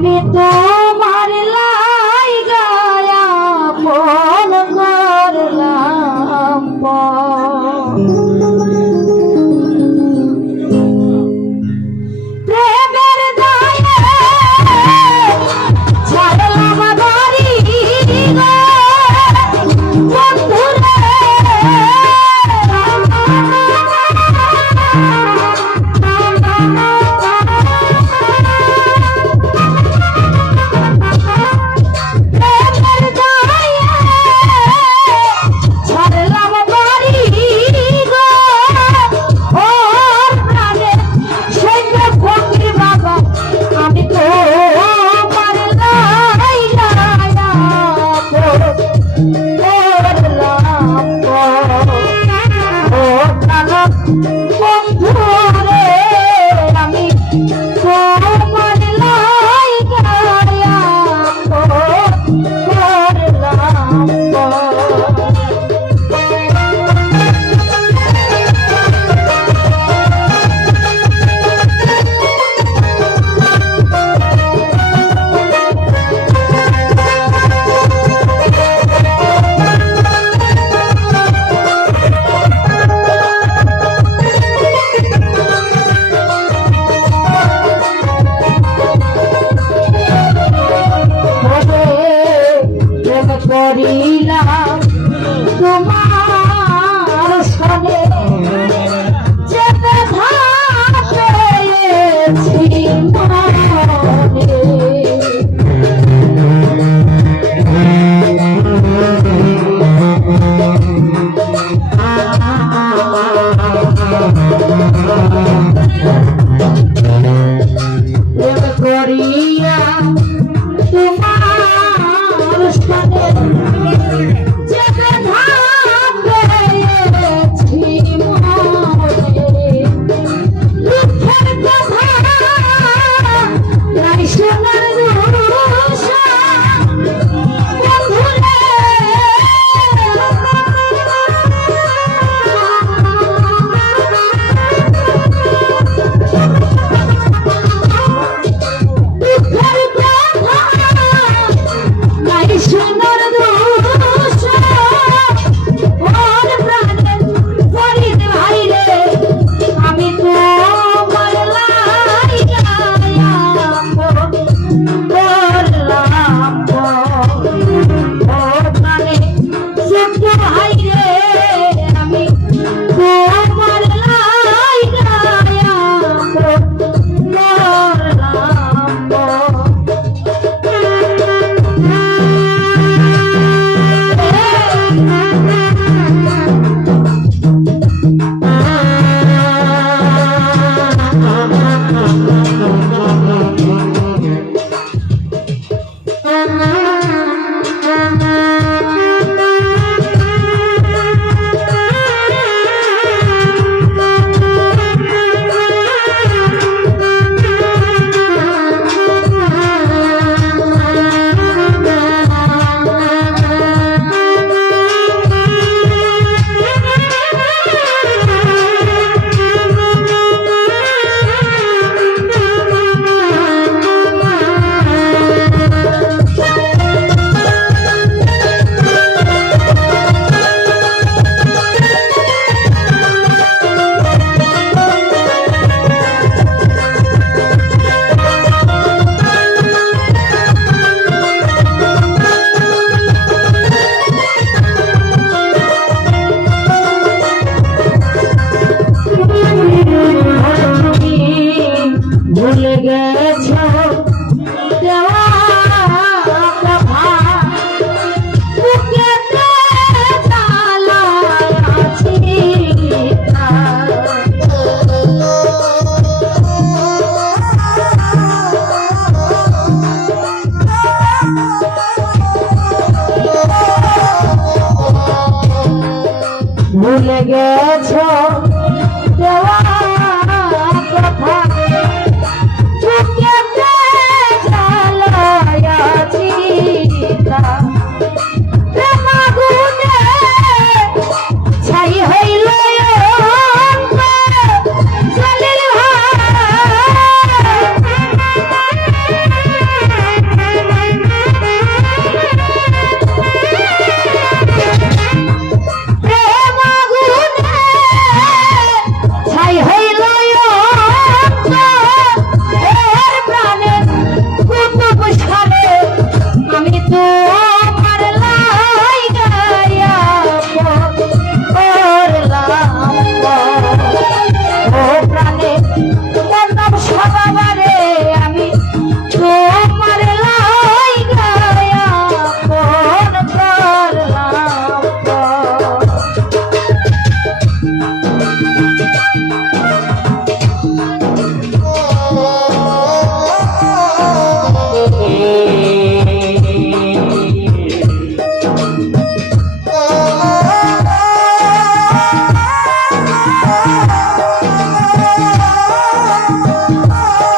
আমি তোমার Thank you. hari Oh.